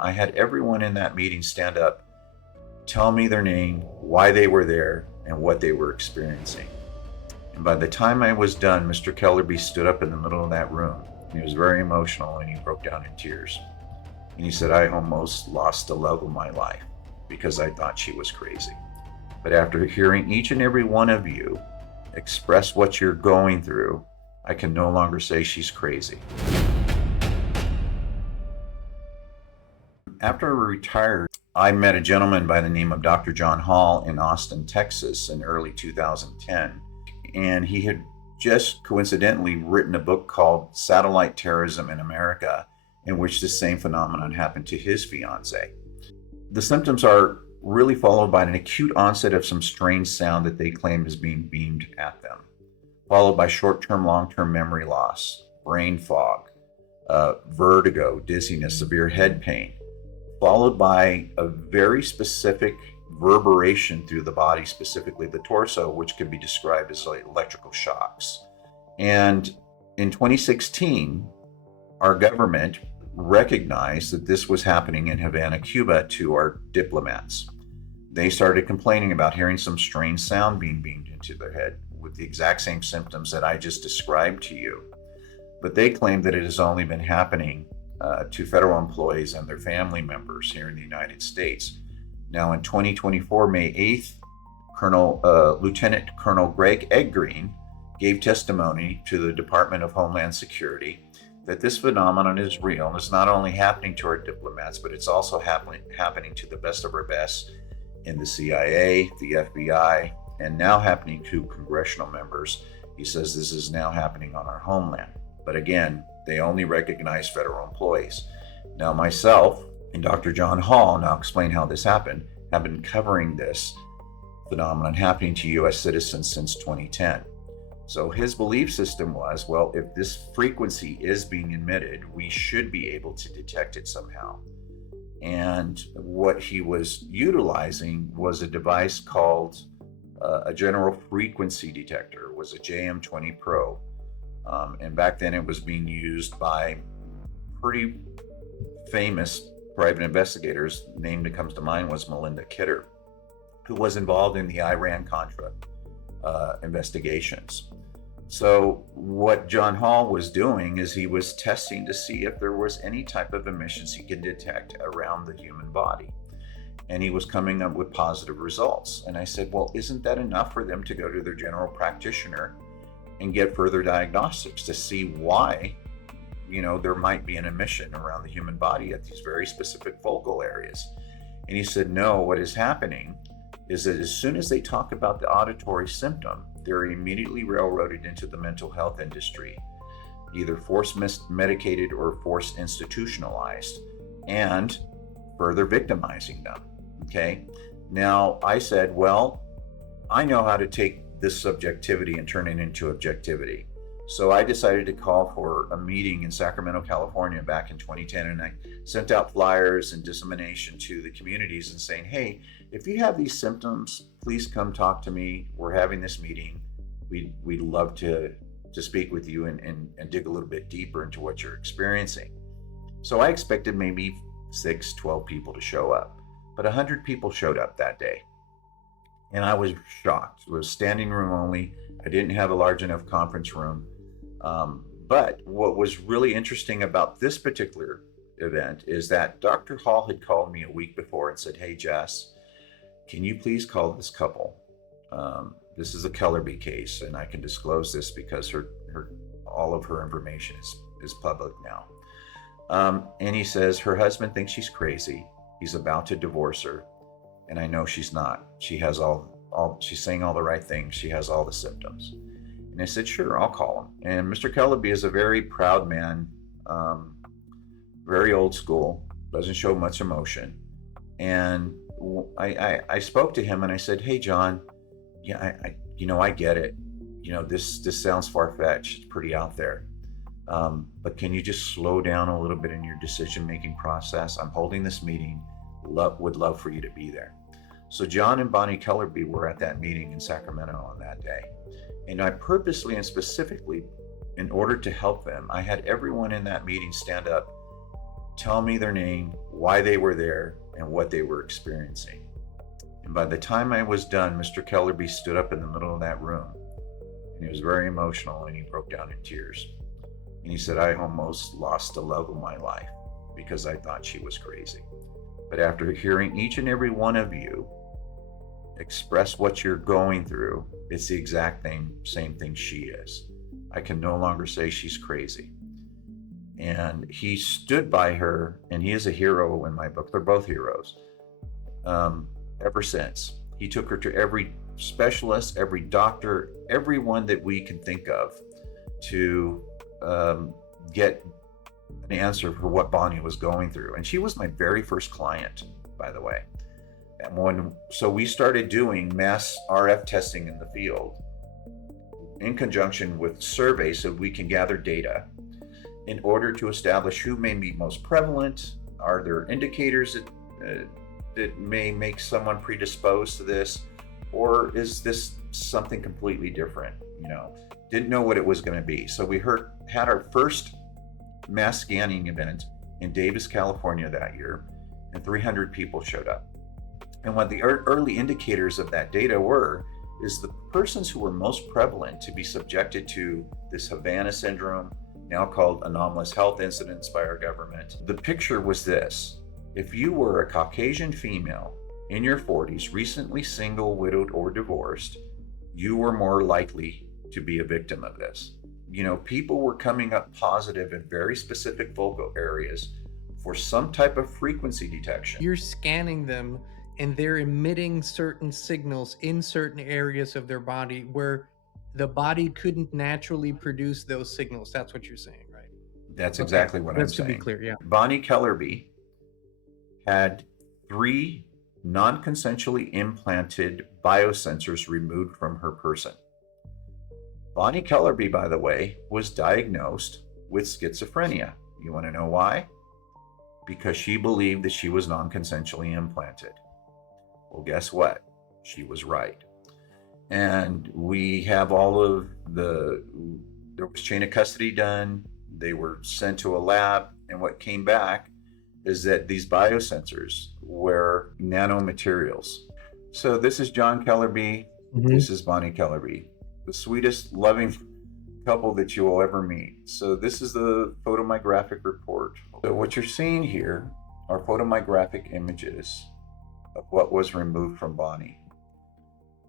I had everyone in that meeting stand up, tell me their name, why they were there, and what they were experiencing. And by the time I was done, Mr. Kellerby stood up in the middle of that room. He was very emotional and he broke down in tears. And he said, I almost lost the love of my life because I thought she was crazy. But after hearing each and every one of you express what you're going through, I can no longer say she's crazy. After I retired, I met a gentleman by the name of Dr. John Hall in Austin, Texas in early 2010. And he had just coincidentally written a book called Satellite Terrorism in America, in which the same phenomenon happened to his fiance. The symptoms are really followed by an acute onset of some strange sound that they claim is being beamed at them, followed by short-term, long-term memory loss, brain fog, vertigo, dizziness, severe head pain, followed by a very specific reverberation through the body, specifically the torso, which can be described as like electrical shocks. And in 2016, our government recognized that this was happening in Havana, Cuba, to our diplomats. They started complaining about hearing some strange sound being beamed into their head with the exact same symptoms that I just described to you. But they claim that it has only been happening to federal employees and their family members here in the United States. Now, in 2024, May 8th, Lieutenant Colonel Greg Eggreen gave testimony to the Department of Homeland Security that this phenomenon is real and it's not only happening to our diplomats, but it's also happening to the best of our best in the CIA, the FBI, and now happening to congressional members. He says this is now happening on our homeland. But again, they only recognize federal employees. Now, myself and Dr. John Hall, now explain how this happened, have been covering this phenomenon happening to U.S. citizens since 2010. So his belief system was, well, if this frequency is being emitted, we should be able to detect it somehow. And what he was utilizing was a device called a general frequency detector. It was a JM20 Pro. And back then it was being used by pretty famous private investigators. The name that comes to mind was Melinda Kidder, who was involved in the Iran-Contra investigations. So what John Hall was doing is he was testing to see if there was any type of emissions he could detect around the human body. And he was coming up with positive results. And I said, well, isn't that enough for them to go to their general practitioner and get further diagnostics to see why, there might be an emission around the human body at these very specific focal areas? And he said, no, what is happening is that as soon as they talk about the auditory symptom, they're immediately railroaded into the mental health industry, either force medicated or force institutionalized, and further victimizing them. Okay. Now I said, well, I know how to take this subjectivity and turn it into objectivity. So I decided to call for a meeting in Sacramento, California back in 2010. And I sent out flyers and dissemination to the communities and saying, hey, if you have these symptoms, please come talk to me. We're having this meeting. We'd love to speak with you and dig a little bit deeper into what you're experiencing. So I expected maybe 12 people to show up, but 100 people showed up that day. And I was shocked. It was standing room only. I didn't have a large enough conference room. But what was really interesting about this particular event is that Dr. Hall had called me a week before and said, hey, Jess, can you please call this couple? This is a Kellerby case, and I can disclose this because all of her information is public now. And he says her husband thinks she's crazy. He's about to divorce her. And I know she's not. She has she's saying all the right things. She has all the symptoms. And I said, sure, I'll call him. And Mr. Kellerby is a very proud man, very old school, doesn't show much emotion. And I spoke to him and I said, hey, John, yeah, I get it. This sounds far-fetched. It's pretty out there. But can you just slow down a little bit in your decision-making process? I'm holding this meeting. Would love for you to be there. So John and Bonnie Kellerby were at that meeting in Sacramento on that day. And I purposely and specifically, in order to help them, I had everyone in that meeting stand up, tell me their name, why they were there, and what they were experiencing. And by the time I was done, Mr. Kellerby stood up in the middle of that room, and he was very emotional, and he broke down in tears. And he said, I almost lost the love of my life because I thought she was crazy. But after hearing each and every one of you express what you're going through, it's the exact same thing she is. I can no longer say she's crazy. And he stood by her, and he is a hero in my book. They're both heroes. Ever since. He took her to every specialist, every doctor, everyone that we can think of to get an answer for what Bonnie was going through. And she was my very first client, by the way. And so we started doing mass RF testing in the field in conjunction with surveys so we can gather data in order to establish who may be most prevalent. Are there indicators that may make someone predisposed to this, or is this something completely different? Didn't know what it was going to be. So we had our first mass scanning event in Davis, California that year, and 300 people showed up. And what the early indicators of that data is the persons who were most prevalent to be subjected to this Havana syndrome, now called anomalous health incidents by our government. The picture was this: if you were a Caucasian female in your 40s, recently single, widowed, or divorced, you were more likely to be a victim of this. People were coming up positive in very specific vocal areas for some type of frequency detection. You're scanning them, and they're emitting certain signals in certain areas of their body where the body couldn't naturally produce those signals. That's what you're saying, right? That's exactly what I'm saying. That's to be clear, yeah. Bonnie Kellerby had 3 non-consensually implanted biosensors removed from her person. Bonnie Kellerby, by the way, was diagnosed with schizophrenia. You want to know why? Because she believed that she was non-consensually implanted. Well, guess what? She was right. And we have there was chain of custody done. They were sent to a lab, and what came back is that these biosensors were nanomaterials. So this is John Kellerby. Mm-hmm. This is Bonnie Kellerby, the sweetest, loving couple that you will ever meet. So this is the photomyographic report. So what you're seeing here are photomyographic images of what was removed from Bonnie.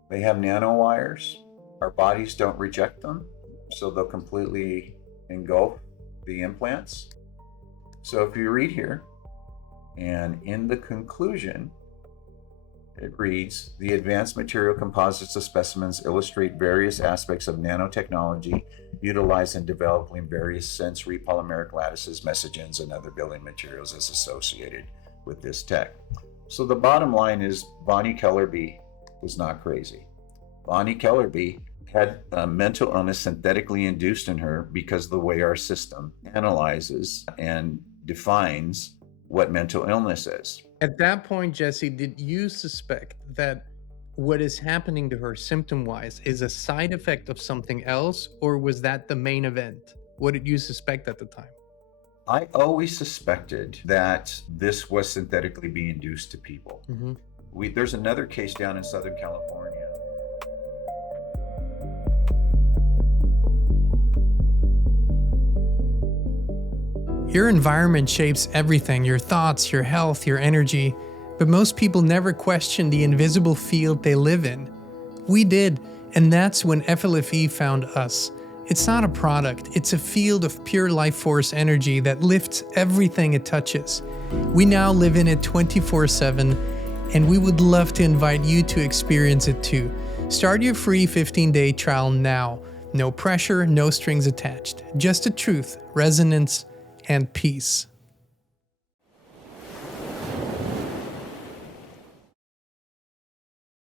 They have nanowires. Our bodies don't reject them, so they'll completely engulf the implants. So if you read here, and in the conclusion, it reads, the advanced material composites of specimens illustrate various aspects of nanotechnology utilized in developing various sensory polymeric lattices, messagens, and other building materials as associated with this tech. So the bottom line is Bonnie Kellerby was not crazy. Bonnie Kellerby had a mental illness synthetically induced in her because of the way our system analyzes and defines what mental illness is. At that point, Jesse, did you suspect that what is happening to her symptom-wise is a side effect of something else, or was that the main event? What did you suspect at the time? I always suspected that this was synthetically being induced to people. Mm-hmm. There's another case down in Southern California. Your environment shapes everything, your thoughts, your health, your energy, but most people never question the invisible field they live in. We did, and that's when FLFE found us. It's not a product, it's a field of pure life force energy that lifts everything it touches. We now live in it 24/7, and we would love to invite you to experience it too. Start your free 15-day trial now. No pressure, no strings attached. Just the truth, resonance, and peace.